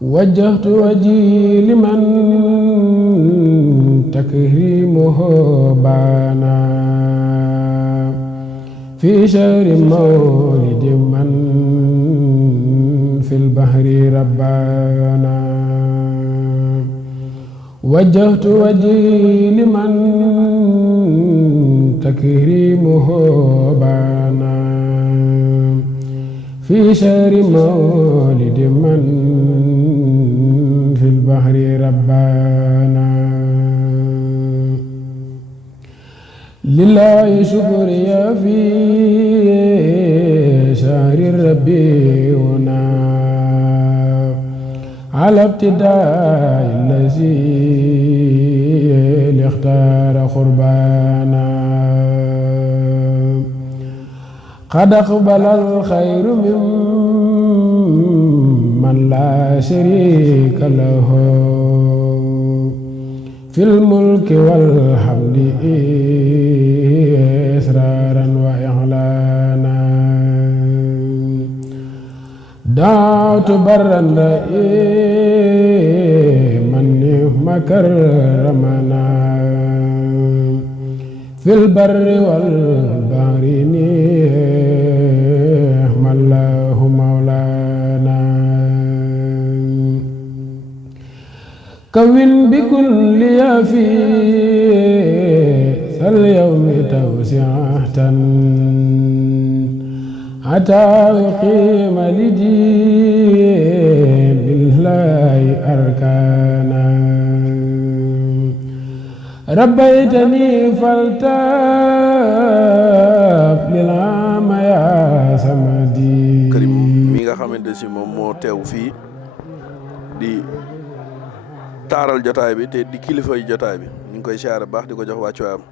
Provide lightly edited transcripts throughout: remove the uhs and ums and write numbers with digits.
وجهت وجهي لمن تكريمه بانا في شهر مولد من في البحر ربانا وجهت وجهي لمن تكريمه بانا في شهر مولد من في البحر ربانا لله شكري في شهر ربيعنا على ابتداء الذي اختار قربانا قد أقبل الخير ممن لا شريك له في الملك والحمد إسرارا وإعلانا دعوت برا من مكرمنا في البر والبحر نعم الله مولانا كون بكل في اليوم توسعة حتى يقيم لدين الله أركانا ربيتني فلتاب للعام يا سمدي Karim mi nga xamante si moom moo teew fii di taaral jotaay bi te di kilifay jotaay bi ñu ngi koy siyaare baax di ko jox wàccuwaayam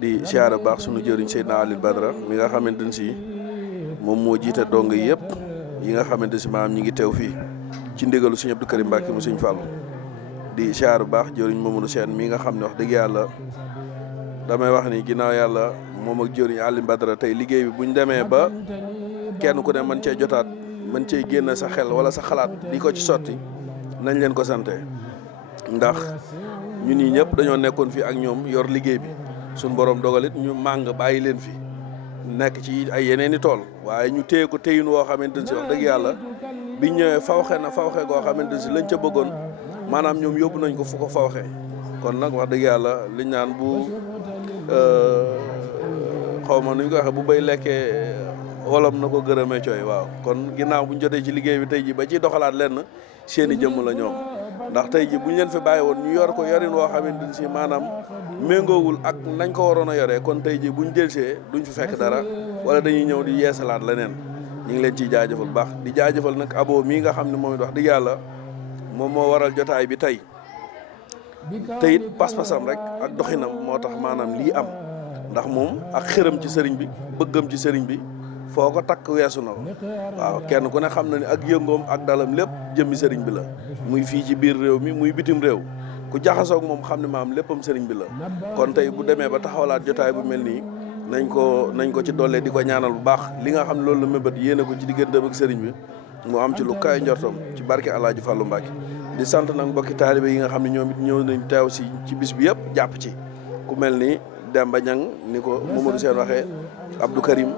di siyaare baax sunu jëriñ Seydina Aliou Badara mi nga xamante ne si moom moo jiite dong yëpp yi nga xamante si maam ñi ngi teew fii ci ndigalu Sëñ Abdou Karim Mbacke mu Sëñ Fallou di siyaare baax jëriñ Mamadou Sène mi nga xam ne wax dëgg yàlla damay wax ni ginnaaw yàlla moom ak jëriñ Aliou Badara tey liggéey bi bu ñu demee ba kenn ku ne mën cee jotaat mën cee génn sa xel wala sa xalaat di ko ci sotti nañ leen ko sante ndax ñun ñi ñëpp dañoo nekkoon fii ak ñoom yor liggéey bi suñ borom dogalit ñu màng bàyyi leen fi nekk ci ay yeneen i tool waaye ñu téye ko téyin woo xamante ne si wax dëgg yàlla biñ ñëwee fawxe goo xamante ne si lañ ca bëggoon maanaam ñoom yóbbu nañ ko fu ko fawxe kon nag wax dëgg yàlla liñ naan bu xaw ma nuñ ko waxee bu bay lekkee wolom na ko gërëmee cooy waaw kon ginnaaw buñ jotee ci liggéey bi tey ji ba ciy doxalaat lenn seeni jëmm la ñoom ndax tey ji buñ leen fi bàyyi woon ñu yor ko yorin woo xamante ne si maanaam méngoowul ak nañ ko waroon a yoree kon tey ji buñ jëlsee duñ fi fekk dara wala dañuy ñëw di yeesalaat leneen ñu ngi leen ciy jaajëfal baax di jaajëfal nag abo mii nga xam ne moom it wax dëgg yàlla moom moo waral jotaay bi tey te it pas-pasam rek ak doxinam moo tax maanaam lii am ndax moom ak xëram ci sëriñ bi bëggam ci sëriñ bi foo ko takk weesu na ko waaw kenn ku ne xam na ne ak yëngoom ak dalam lépp jëmmi sëriñ bi la muy fii ci biir réew mi muy bitim réew ku jaxasoog moom xam ne maam léppam sëriñ bi la kon tey bu demee ba taxawalaat jotaay bu mel nii nañ ko ci dollee di ko ñaanal bu baax li nga xam ne loolu la mébét yéene ko ci digganteem ak sëriñ bi mu am ci lu kaay njortam ci barke Alaaji Fàllu Mbàkke di sant nag mbokki taalibe yi nga xam ne ñoom it ñëw nañ teew si ci bis bi yëpp jàpp ci ku mel ni Demba Ñang ni ko Mamadou Sène waxee Abdou Karim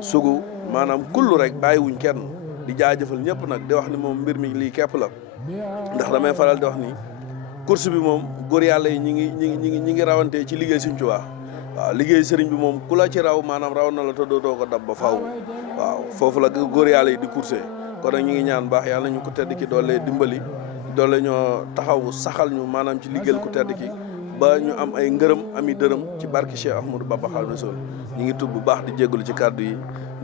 sugu maanaam kullu rek bàyyiwuñ kenn di jaajëfal ñëpp nag di wax ni moom mbir mi lii képp la ndax damay faral di wax ni course bi moom góor yàlla yi ñi ngi rawantee ci liggéey Sëriñ Tuubaa waaw liggéey sëriñ bi moom ku la ci raw maanaam raw na la te dootoo ko dab ba faaw waaw foofu la góor yàlla yi di course kon nag ñu ngi ñaan baax yàlla ñu ko tedd ki doole dimbali doole ñoo taxaw saxal ñu maanaam ci liggéeyal ku tedd ki ba ñu am ay ngërëm ami dërëm ci barke Cheikh Ahmadou Bamba Xaadimu Rasuul ñu ngi tudd bu baax di jégalu ci kàddu yi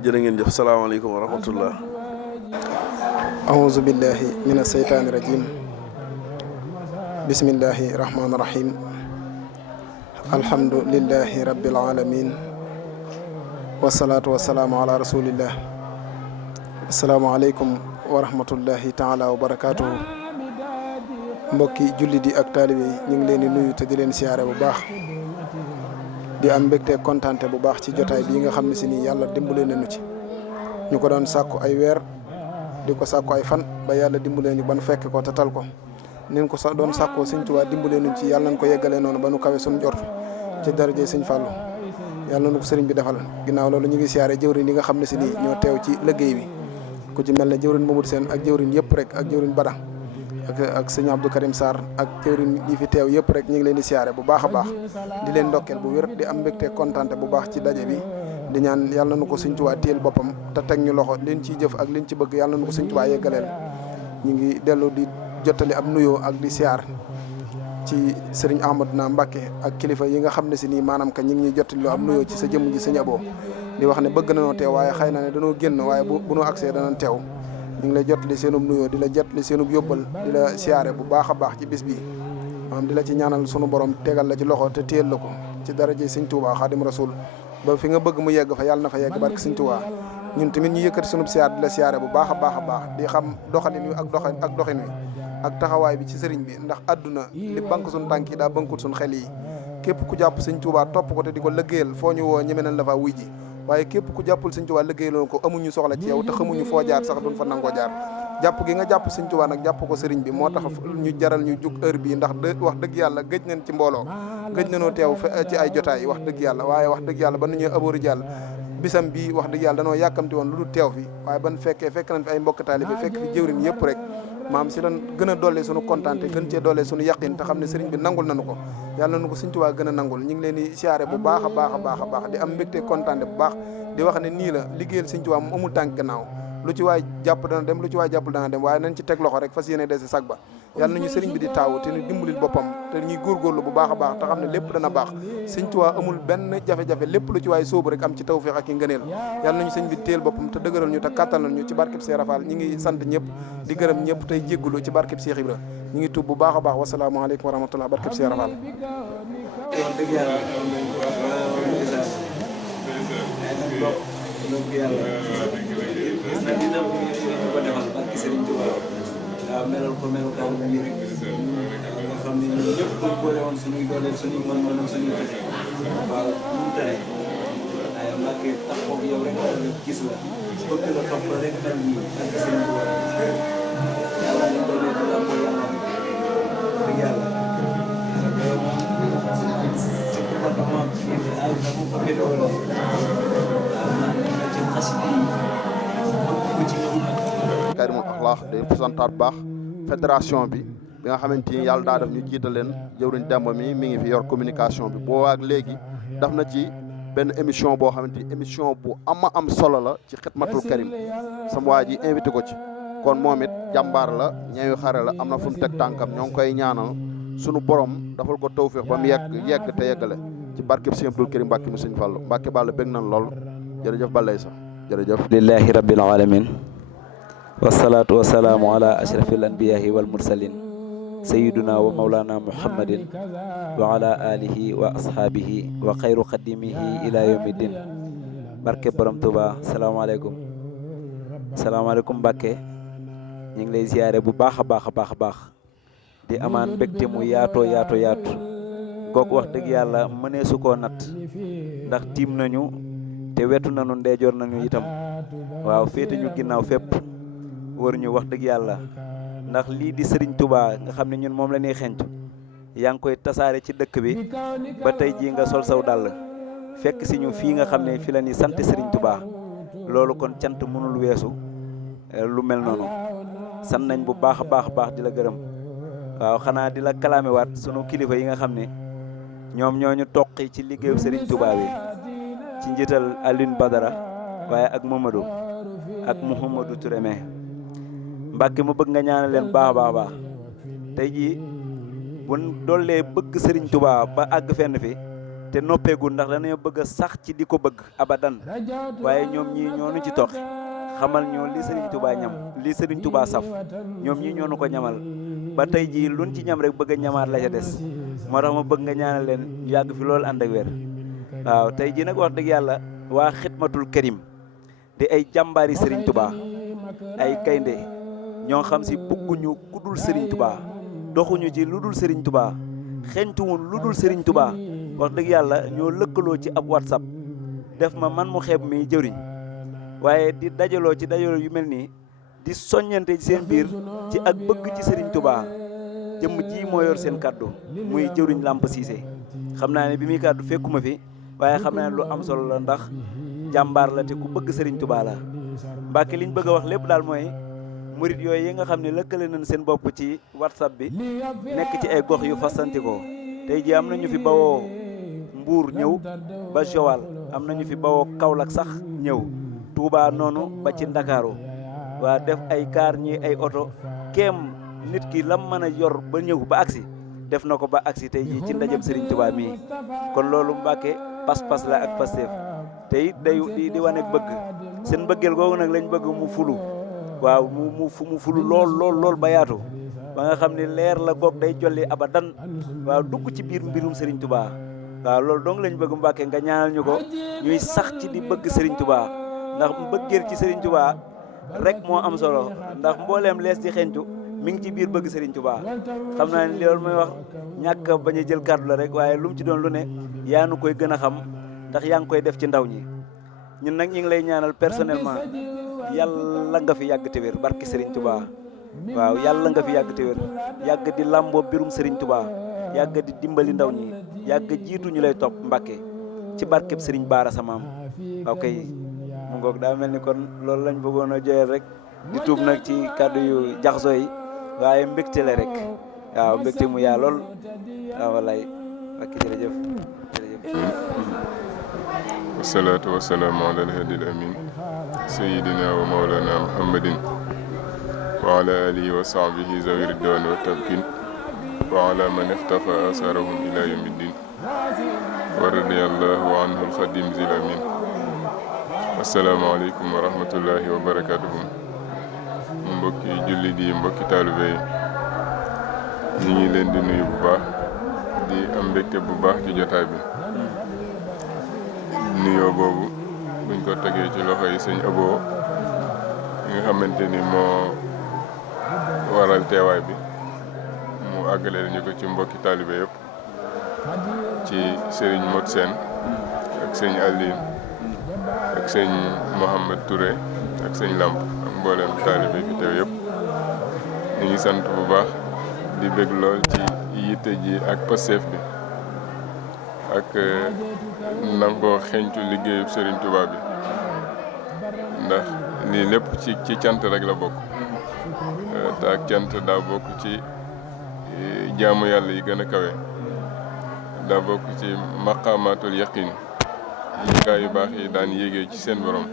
jërë ngeen jëf salaamaaleykum wa rahmatullah aouzu billahi mina seytaani rajim bismillahi rahmaani rahim alhamdulillahi rabbil alamin wasalaatu wasalaamu ala rasulillah asalaamaaleykum wa rahmatullahi taala wa barakaatuhu mbokki jullit yi ak taalibe yi ñu ngi leen di nuyu te di leen siyaare bu baax di am mbégte kontaante bu baax ci jotaay bii nga xam ne si nii yàlla dimbale nañu ci ñu ko doon sàkku ay weer di ko sàkku ay fan ba yàlla dimbalee ñu ba nu fekk ko te tal ko nin ko sax doon sàkkoo sëñ Tuubaa dimbalee nuñ ci yàlla nañ ko yeggalee noonu ba nu kawe suñu jort ci daraje sëñ Fallou yàlla na ko sëriñ bi defal ginnaaw loolu ñu ngi siyaare jëwriñ yi nga xam ne si nii ñoo teew ci liggéey bi ku ci mel ne jëwriñ Mamadou Sène ak jëwriñ yëpp rek ak jëwriñ Bada ak sëñ Abdou Karim Sarr ak jëwriñ yi fi teew yëpp rek ñu ngi leen di siyaare bu baax a baax di leen ndokkeel bu wér di am mbégte kontaante bu baax ci daje bi di ñaan yàlla na ko sëñ Tuubaa téel boppam te teg ñu loxo liñ ciy jëf ak liñ ci bëgg yàlla na ko sëñ Tuubaa yeggaleel ñu ngi dellu di jottali ab nuyoo ak di siyaar ci sëriñ Ahmadou Na Mbacke ak kilifa yi nga xam ne si nii maanaam ka ñu ngi ñuy jottali am nuyoo ci sa jëmm ji sëñ Abo di wax ne bëgg na noo teew waaye xëy na ne danoo génn waaye bu nu accès danañ teew ñu ngi lay jottali seenub nuyoo di la jottali seenub yóbbal di la siyaare bu baax a baax ci bis bi maanaam di la ci ñaanal sunu borom tegal la ci loxo te téyel la ko ci daraje sëñ Touba Xaadim Rasul ba fi nga bëgg mu yegg fa yàlla na fa yegg barke sëñ Touba ñun tamit ñu yëkkati sunub siyaar di la siyaare bu baax a baax a baax di xam doxalin wi ak doxin wi ak taxawaay bi ci sëriñ bi ndax àdduna li banque suñu tànk yi daa bankut suñu xel yi képp ku jàpp sëñ Touba topp ko te di ko lëggéeyal foo ñu woo ñeme nañ la faa wuy ji waaye képp ku jàppul sëñ Touba lëggéeyaloon ko amuñu soxla ci yow te xamuñu foo jaar sax duñ fa nangoo jaar jàpp gi nga jàpp sëñ Touba nag jàpp ko sëriñ bi moo tax ñu jaral ñu jug heure bii ndax wax dëgg yàlla gëj nañ ci mbooloo gëj nañoo teew ci ay jotaay wax dëgg yàlla waaye wax dëgg yàlla ba nu ñuy aboori jàll bisam bii wax dëgg yàlla danoo yàkkamti woon lu dul teew fi waaye ban fekk nañ fi ay mbokk taalibe fekk fi jëwrin yëpp rek maam si lan gën a doole suñu kontaante gën cee doole suñu yaqin te xam ne sëriñ bi nangul nañu ko yàlla nañu ko sëñ Tuubaa gën a nangul ñu ngi leen di siyaare bu baax a baax a baax a baax di am mbégte kontaante bu baax di wax ne nii la liggéeyal sëñ Tuubaa moom amul tànk gannaaw lu ci waay jàpp dana dem lu ci waay jàppul dana dem waaye nañ ci teg loxo rek fas yéene dese sag ba yàlla nañu sëriñ bi di taaw te ñu dimbalil boppam te ñuy góorgóorlu bu baax a baax te xam ne lépp dana baax sëñ Tuubaa amul benn jafe-jafe lépp lu ci waay sóobu rek am ci tawfeex ak i ngëneel yàlla nañu sëñ bi téel boppam te dëgëral ñu te kàttanal ñu ci barkeb Seex Rafal ñi ngi sant ñëpp di gërëm ñëpp tey jéggulu ci barkeb Seex Ibra ñi ngi tuub bu baax a baax wasalaamaaleykum wa rahmatullah barkeb Seex Rafal waaw melal ko melukaan bu nii rek nga xam ne ñun ñëpp bu boole woon suñuy doole suñuy mën-mën ak suñuy pexe waaw ñu tere waaye Mbàkke tax foofu yow rek gis la bëgg la topp rek mel nii ak seen bu war yàlla ñu doole di la ko yàlla dëgg yàlla yow moom sa comportement fii bi ay na ko féete wala waaw naa na ci xasida yi ko ci Karimul Akhlaq day santaat baax fédération bi nga xamante ni yàlla daa def ñu jiital leen jëwriñ Demba mi ngi fi yor communication bi boo waag léegi daf na ci benn émission boo xamante ni émission bu am solo la ci xidmatul Karim sama waa ji invité ko ci kon moom it jàmbaar la ñeewu xare la am na fu mu teg tànkam ñoo ngi koy ñaanal sunu borom dafal ko tawféex ba mu yegg te yeggale ci barkeb Sëñ Abdul Karim Mbàkke mu Sëñ Fallu Mbàkke Balla bég nañ lool jërëjëf Ballay sax jërëjëf lillahi rabbil alamin wasalaatu wasalaamu ala ashrafil anbiyahi wal mursalin sayiduna wa maulana muhammadin wa ala alihi wa ashaabihi wa xayru xadimihi ila yawmi din barke borom Tuuba salaamaaleykum Mbàkke ñu ngi lay ziyaare bu baax a baax a baax a baax di amaan mbégte mu yaatu kooku wax dëgg yàlla mënee su koo natt ndax tiim nañu te wetu nañu ndeejoor nañu itam waaw féete ñu ginnaaw fépp wër ñu wax dëgg yàlla ndax lii di Serigne Touba nga xam ne ñun moom la ñuy xencu yaa ngi koy tasaare ci dëkk bi ba tey jii nga sol saw dàll fekk si ñu fii nga xam ne fi la ñuy sant Serigne Touba loolu kon cant mënul weesu lu mel noonu sant nañ bu baax a baax di la gërëm waaw xanaa di la kalaamewaat sunu kilifa yi nga xam ne ñoom ñoo ñu toqi ci liggéeyu Serigne Touba bi ci njiital Alioune Badara waaye ak Mamadou ak Mouhamadou Touré Mbàkke mu bëgg nga ñaanal leen baax a baax tey jii bu doolee bëgg Serigne Touba ba àgg fenn fi te noppeegul ndax danañoo bëgg a sax ci di ko bëgg abadan waaye ñoom ñii ñoo nu ci toqi xamal ñoo li Serigne Touba ñam li Serigne Touba saf ñoom ñii ñoo nu ko ñamal ba tey jii luñ ci ñam rek bëgg a ñamaat la ca des moo tax ma bëgg nga ñaanal leen ñu yàgg fi loolu ànd ak wér waaw tey jii nag wax dëgg yàlla waa xidmatul Karim di ay jàmbaari Serigne Touba ay gaynde ñoo xam si bëgguñu ku dul Serigne Touba doxuñu ci lu dul Serigne Touba xentuwun lu dul Serigne Touba wax dëgg yàlla ñoo lëkkaloo ci ab WhatsApp def ma man mu xeeb mi jëriñ waaye di dajaloo ci dajaloo yu mel nii di soññante ci seen biir ci ak bëgg ci Serigne Touba jëmm ji moo yor seen kaddu muy jëwriñ Lamp Cissé xam naa ne bi muy kaddu fekkuma fi waaye xam naa ne lu am solo la ndax jàmbaar la te ku bëgg Serigne Touba la Mbàkke liñ bëgg a wax lépp daal mooy murit yooyu yi nga xam ne lëkkale nañ seen bopp ci WhatsApp bi nekk ci ay gox yu fasantikoo tey ji am na ñu fi bawoo Mbuur ñëw ba Joal am na ñu fi bawoo Kaolack sax ñëw Touba noonu ba ci Ndakaaru waa def ay kaar ñi ay oto kéem nit ki lam mën a yor ba ñëw ba agsi def na ko ba agsi tey ji ci ndajem Serigne Touba mii kon loolu Mbàkke pas-pas la ak Pastef te it day di wane bëgg seen bëggeel googu nag lañ bëgg mu fulu waaw mu fulu lool ba yaatu ba nga xam ne leer la goog day jolli abadan waaw dugg ci biir mbirum Serigne Touba waaw loolu dong lañ bëgg Mbàkke nga ñaanal ñu ko ñuy sax ci di bëgg Serigne Touba ndax mbëggeel ci Serigne Touba rek moo am solo ndax mbooleem lees ci xencu mi ngi ci biir bëgg Serigne Touba xam naa ne loolu mooy wax ñàkk bañ a jël kàddu la rek waaye lu mu ci doon lu ne yaa nu koy gën a xam ndax yaa ngi koy def ci ndaw ñi ñun nag ñu ngi lay ñaanal personnellement yàlla nga fi yàgg te wér barki Serigne Touba waaw yàlla nga fi yàgg te wér yàgg di làmboo birum Serigne Touba yàgg di dimbali ndaw ñi yàgg jiitu ñu lay topp Mbàkke ci barkeb Serigne Baara sa maam waaw kay mu ngoog daa mel ni kon loolu lañ bëggoon a joyal rek di tuub nag ci kàddu yu jaxasoo yi waaye mbégte la rek waaw mbégte mu yaa lool waaw wallaay ak jërëjëf wasalaatu wasalaamu ala alhadi al amin sayidina wa maulana muhammadin wa ala alihi wa sahbihi zawi ridwan wa tabkin wa ala man ixtafa asarahum ila yawmi ddin wa radiyallahu anhu alxadim zil amin assalaamu aleykum wa rahmatullahi wa barakatuhu mbokki jullit yi mbokki taalibe yi ñu ngi leen di nuyu bu baax di am mbégte bu baax ci jotaay bi nuyoo boobu buñ ko tegee ci loxo yi sëñ Abo yi nga xamante ni moo waral teewaay bi mu àggaleel ñu ko ci mbokki taalibe yëpp ci sëriñ Mot Sène ak sëñ Aline ak sëñ Mohamed Touré ak sëñ Lamp ak mboolem taalibe fi teew yëpp ñu ngi sant bu baax di bëgg lool ci yitte ji ak Pastef bi ak nangoo xeeñtu liggéeyub Serigne Touba bi ndax lii lépp ci cant rek la bokk te ak cant daa bokk ci jaamu yàlla yi gën a kawe daa bokk ci maqaamaatul yaqin yi gaa yu baax yi daan yéegee ci seen borom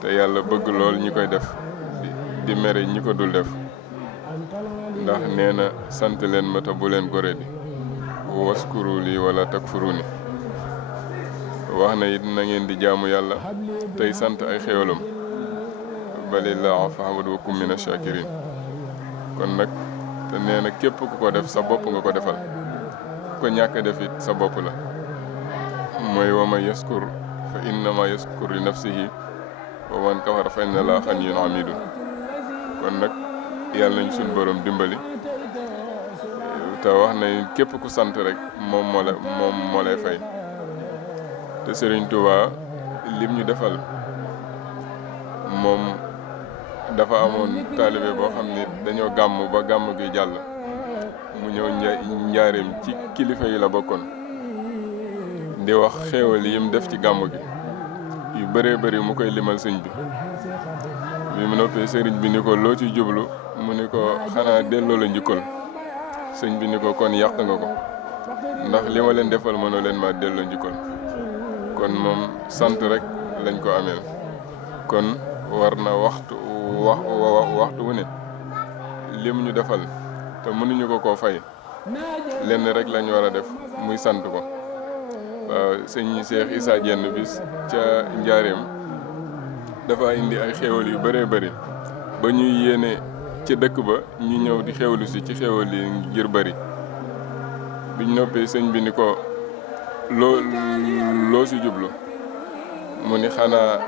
te yàlla bëgg lool ñi koy def di mere ñi ko dul def ndax nee na sant leen ma te bu leen gore di waskuru lii wala takfuruni wax na it na ngeen di jaamu yàlla tey sant ay xéwalam balillah fahmadu wa kum mina shakirin kon nag te nee na képp ku ko def sa bopp nga ko defal ku ko ñàkk def it sa bopp la mooy wa man yaskur fa innama yaskur li nafsihi wa man kafara fa inna laa ganiyyun hamidun kon nag yàlla nañ suñ borom dimbali te wax na képp ku sant rek moom moo lay fay te Serigne Touba lim ñu defal moom dafa amoon taalibe boo xam ne dañoo gàmm ba gàmm gi jàll mu ñëw njaareem ci kilifa yi la bokkoon di wax xéewal yim def ci gàmm gi yu bëree bëri mu koy limal sëñ bi mu noppee sëriñ bi ni ko loo ci jublu mu ni ko xanaa delloo la njukkal sëñ bi ni ko kon yàq nga ko ndax li ma leen defal mënoo leen ma delloo njukkal kon moom sant rek lañ ko ameel kon war na waxtu wu ne lim ñu defal te mënuñu ko koo fay lenn rek lañ war a def muy sant ko waaw sëñ Cheikh Issa Diène bis ca njaareem dafa indi ay xéewal yu bëree bëri ba ñuy yéene ci dëkk ba ñu ñëw di xéewlu si ci xéewal yi ngir bëri biñ noppee sëñ bi ni ko loo si jublu mu ni xanaa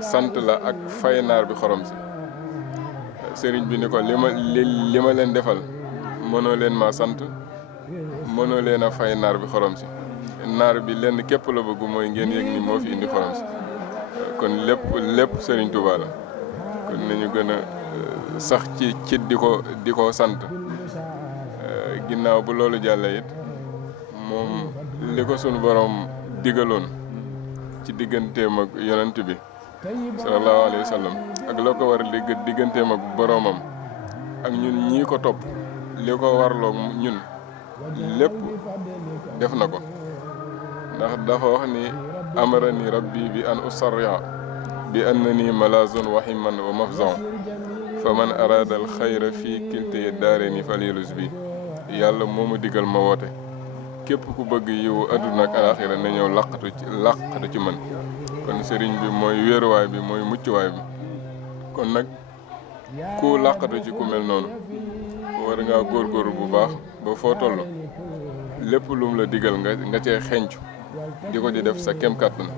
sant la ak fay naar bi xorom si sëriñ bi ni ko li ma leen defal mënoo leen ma sant mënoo leen a fay naar bi xorom si naar bi lenn képp la bëgg mooy ngeen yëg ni moo fi indi xorom si kon lépp Serigne Touba la kon nañu gën a sax ci di ko sant ginnaaw bu loolu jàllee it moom li ko sunu borom digaloon ci digganteem ak yonent bi sallallahu alayhi wa sallam ak loo ko war a digganteem ak boroomam ak ñun ñii ko topp li ko warloo ñun lépp def na ko ndax dafa wax ni amarani rabbi bi an usarriha bi annani malazun wa himman wa mafzan fa man arada al xayra fii kilti daareni falilus bi yàlla moo ma digal ma woote képp ku bëgg yiwu adduna ak alaxira na ñëw laqatu ci man kon sëriñ bi mooy wéeruwaay bi mooy muccuwaay bi kon nag ku laqatu ci ku mel noonu war ngaa góorgóorlu bu baax ba foo toll lépp lum la digal nga cee xencu di ko di def sa kem kàttan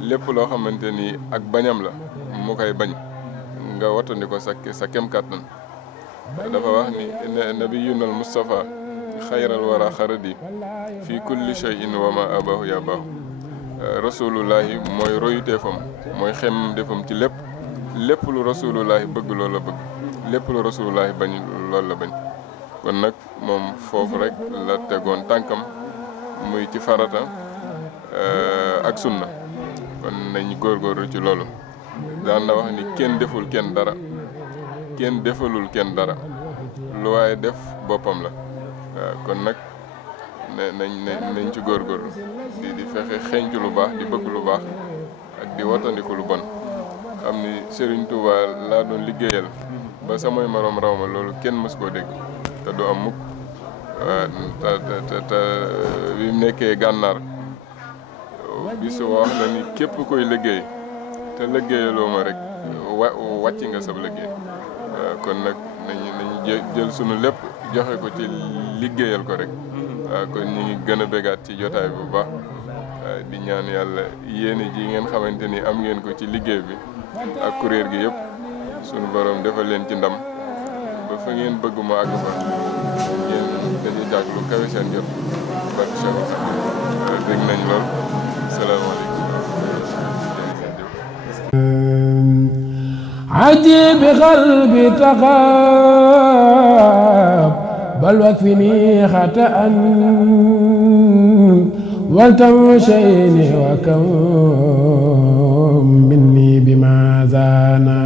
lépp loo xamante ni ak bañam la mu koy bañ nga wattandi ko sa kem kàttan dafa wax ni nabiyunal Mustafa xayral wara xaradi fi kulli shay'in wa ma abahu ya baahu rasulullahi mooy royuteefam mooy xem defam ci lépp lu rasulullahi bëgg loolu la bëgg lépp lu rasulullahi bañ loolu la bañ kon nag moom foofu rek la tegoon tànkam muy ci farata ak sunna kon nañ góorgóorlu ci loolu daan na wax ni kenn deful kenn dara kenn defalul kenn dara lu waaye def boppam la waaw kon nag nañ ci góorgóorlu di fexe xencu lu baax di bëgg lu baax ak di wattandiku lu bon xam ni Serigne Touba laa doon liggéeyal ba samay morom raw ma loolu kenn mës koo dégg te du am mukk te bi mu nekkee gànnaar bis wax na ni képp koy liggéey te liggéeyaloo ma rek wàcc nga sab liggéey kon nag nañu jël sunu lépp joxe ko ci liggéeyal ko rek kon ñu ngi gën a bégaat ci jotaay bu baax di ñaan yàlla yéene ji ngeen xamante ni am ngeen ko ci liggéey bi ak kuréel gi yëpp sunu borom defal leen ci ndam ba fa ngeen bëgg ma àgg fa ngeen dañuy jàg lu kawe seen jot barke Cheikh dégg nañ lool salaamaaleykum عجب بقلبي تغاب بل واكفني خطأ ولتمشيني وكم مني بما زانا